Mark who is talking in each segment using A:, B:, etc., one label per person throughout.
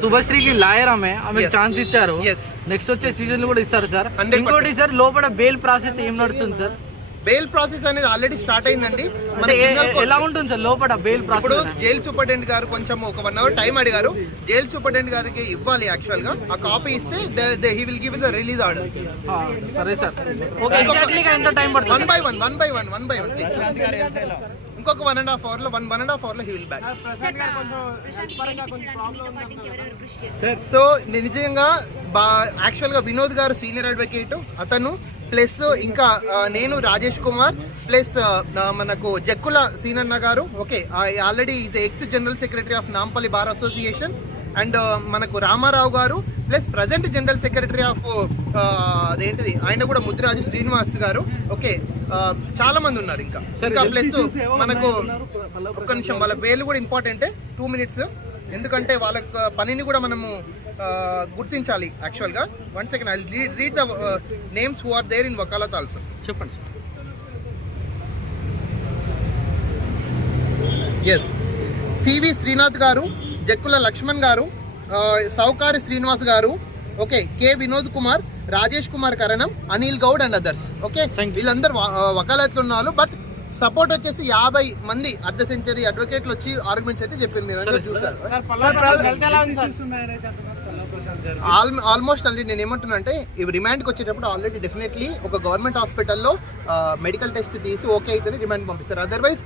A: శుభశ్రీకి lawyer ఆమె. ఆమె. Chance ఇచ్చారు. నెక్స్ట్ వచ్చే సీజన్ కూడా ఇస్తారు సార్.
B: 100%.
A: ఇంకోటి సార్ లోపల బెయిల్ ప్రాసెస్ ఏం నడుస్తుంది సార్?
B: బెయిల్ ప్రాసెస్ అనేది ఆల్రెడీ స్టార్ట్ అయిందండి.
A: ఎలా ఉంటుంది సార్ లోపల బెయిల్
B: ఇప్పుడు జైలు సూపరింటెండెంట్ గారు కొంచెం ఒక వన్ అవర్ టైం అడిగారు. జైలు సూపరింటెండెంట్ గారికి ఇవ్వాలి యాక్చువల్గా. ఆ కాపీ ఇస్తే he will give the release order
A: సరే సార్. ఎంత టైం
B: వన్
A: పడుతుంది
B: by one one by one one by one ఇంకొక వన్ అండ్ హాఫ్ అవర్లో వన్ వన్ అండ్ హాఫ్ అవర్లో హీ విల్ బ్యాక్ సో నిజంగా బా యాక్చువల్గా వినోద్ గారు సీనియర్ అడ్వకేట్ అతను ప్లస్ ఇంకా నేను రాజేష్ కుమార్ ప్లస్ మనకు జక్కుల సీనన్న గారు okay already is ex general secretary of Nampally bar association and మనకు రామారావు గారు plus present general secretary of అదేంటిది ఆయన కూడా ముద్రాజు శ్రీనివాస్ గారు. ఓకే చాలా మంది ఉన్నారు ఇంకా. ఇంకా ప్లస్ మనకు ఒక్క నిమిషం వాళ్ళ పేర్లు కూడా ఇంపార్టెంటే టూ మినిట్స్ ఎందుకంటే వాళ్ళ పనిని కూడా మనము గుర్తించాలి యాక్చువల్గా one second I read the names who are there in vakalat also
A: చెప్పండి సార్
B: ఎస్ సివి శ్రీనాథ్ గారు జక్కుల లక్ష్మణ్ గారు సౌకారి శ్రీనివాస్ గారు okay K Vinod Kumar Rajesh Kumar Karanam Anil Goud and others okay. వీళ్ళందరూ వకాలత్లు ఉన్నారు బట్ సపోర్ట్ వచ్చేసి యాభై మంది అర్ధ సెంచరీ అడ్వకేట్లు వచ్చి ఆర్గ్యుమెంట్స్ అయితే చెప్పింది మీరు. అందరూ చూసారు ఆల్ ఆల్మోస్ట్ ఆల్రెడీ నేను ఏమంటున్నా అంటే ఇవి రిమాండ్కి వచ్చేటప్పుడు ఆల్రెడీ డెఫినెట్లీ ఒక గవర్నమెంట్ హాస్పిటల్లో మెడికల్ టెస్ట్ తీసి ఓకే అయితేనే రిమాండ్ పంపిస్తారు. అదర్వైజ్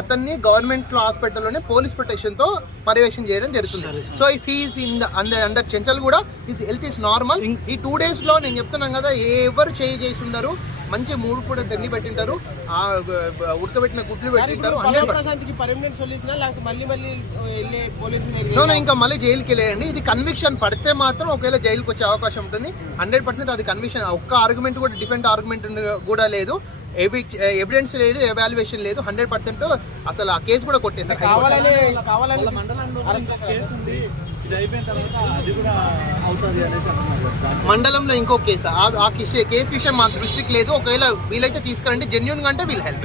B: అతన్ని గవర్నమెంట్ హాస్పిటల్లోనే పోలీస్ ప్రొటెక్షన్తో పర్యవేక్షణ చేయడం జరుగుతుంది. సో ఈ fees in under under Chenchal కూడా ఈజ్ హెల్త్ ఈస్ నార్మల్ ఈ టూ డేస్లో నేను చెప్తున్నాను కదా ఎవరు చేయి చేసి ఉండరు. మంచి మూడు కూడా తిండి పెట్టింటారు. ఆ, ఉడకబెట్టిన గుడ్లు పెట్టింటారు. హండ్రెడ్
C: ప్రశాంత్కి పర్మనెంట్ సొల్యూషన్ లేకపోతే మళ్ళీ మళ్ళీ వెళ్ళే పోలీసులు
B: నో నో, ఇంకా మళ్ళీ జైలుకి వెళ్ళేయండి. ఇది కన్విక్షన్ పడితే మాత్రం ఒకవేళ జైలుకి వచ్చే అవకాశం ఉంటుంది. హండ్రెడ్ పర్సెంట్ అది కన్విక్షన్ ఒక్క ఆర్గ్యుమెంట్ కూడా డిఫరెంట్ ఆర్గ్యుమెంట్ కూడా లేదు. ఎవి ఎవిడెన్స్ లేదు ఎవాల్యుయేషన్ లేదు. హండ్రెడ్ పర్సెంట్ అసలు ఆ కేసు కూడా కొట్టేశారు.
C: కావాలని కావాలని.
B: మండలంలో ఇంకో కేసు. ఆ- కేసు విషయం మా దృష్టికి లేదు. ఒకవేళ వీలైతే తీసుకురండి. జెన్యున్గా అంటే వీల్ హెల్ప్